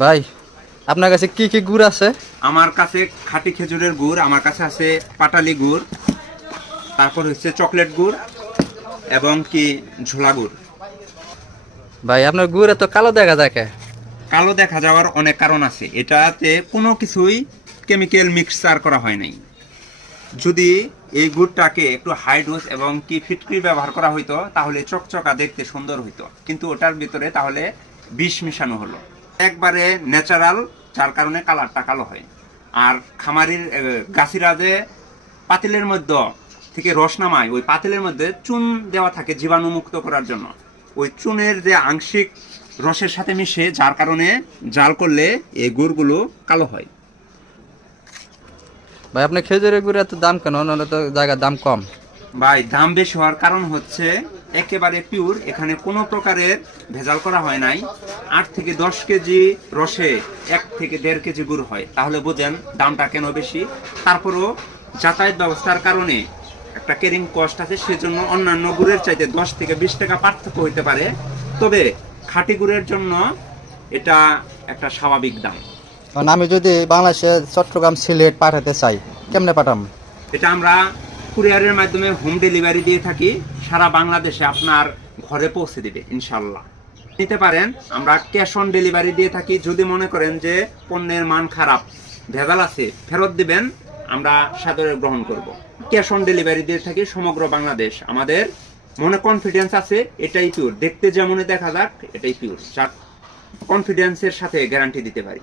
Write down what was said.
ভাই আপনার কাছে কি কি গুড় আছে? আমার কাছে খাঁটি খেজুরের গুড়, আমার কাছে আছে পাটালি গুড়, তারপর হচ্ছে চকলেট গুড় এবং কি ঝোলা গুড়। ভাই আপনার গুড় এত কালো দেখা যায় কে? কালো দেখা যাওয়ার অনেক কারণ আছে, এটাতে কোনো কিছুই কেমিক্যাল মিক্সচার করা হয় নাই। যদি এই গুড়টাকে একটু হাই ডোজ এবং কি ফিটকিরি ব্যবহার করা হইতো তাহলে চকচকা দেখতে সুন্দর হইতো, কিন্তু ওটার ভিতরে তাহলে বিষ মিশানো হলো। একবারে ন্যাচারাল, যার কারণে কালারটা কালো হয়। আর খামারির গাছিরা যে পাতিলের মধ্যে থেকে রস নামায়, ওই পাতিলের মধ্যে চুন দেওয়া থাকে জীবাণুমুক্ত করার জন্য। ওই চুনের যে আংশিক রসের সাথে মিশে, যার কারণে জাল করলে এই গুড়গুলো কালো হয়। ভাই আপনার খেজুরের গুড় এত দাম কেন? অন্য তো জায়গার দাম কম। ভাই দাম বেশি হওয়ার কারণ হচ্ছে একেবারে পিওর, এখানে কোনো প্রকারের ভেজাল করা হয় নাই। 8 থেকে 10 কেজি রসে 1 থেকে 1.5 কেজি গুড় হয়, তাহলে বোঝেন দামটা কেন বেশি। তারপরও যাতায়াত ব্যবস্থার কারণে একটা ক্যারিং কস্ট আছে, সেজন্য অন্যান্য গুড়ের চাইতে 10 থেকে 20 টাকা পার্থক্য হতে পারে। তবে খাঁটি গুড়ের জন্য এটা একটা স্বাভাবিক দাম। কারণ আমি যদি বাংলাদেশে চট্টগ্রাম সিলেট পাঠাতে চাই, কেমনে পাঠাম? এটা আমরা কুরিয়ারের মাধ্যমে হোম ডেলিভারি দিয়ে থাকি, সারা বাংলাদেশে আপনার ঘরে পৌঁছে দিবে ইনশাল্লাহ। নিতে পারেন, আমরা ক্যাশ অন ডেলিভারি দিয়ে থাকি। যদি মনে করেন যে পণ্যের মান খারাপ, ভেজাল আছে, ফেরত দিবেন, আমরা সাদরে গ্রহণ করব। ক্যাশ অন ডেলিভারি দিয়ে থাকি সমগ্র বাংলাদেশ। আমাদের মনে কনফিডেন্স আছে এটাই পিওর, দেখতে যেমনই দেখা যাক এটাই পিওর, কনফিডেন্সের সাথে গ্যারান্টি দিতে পারি।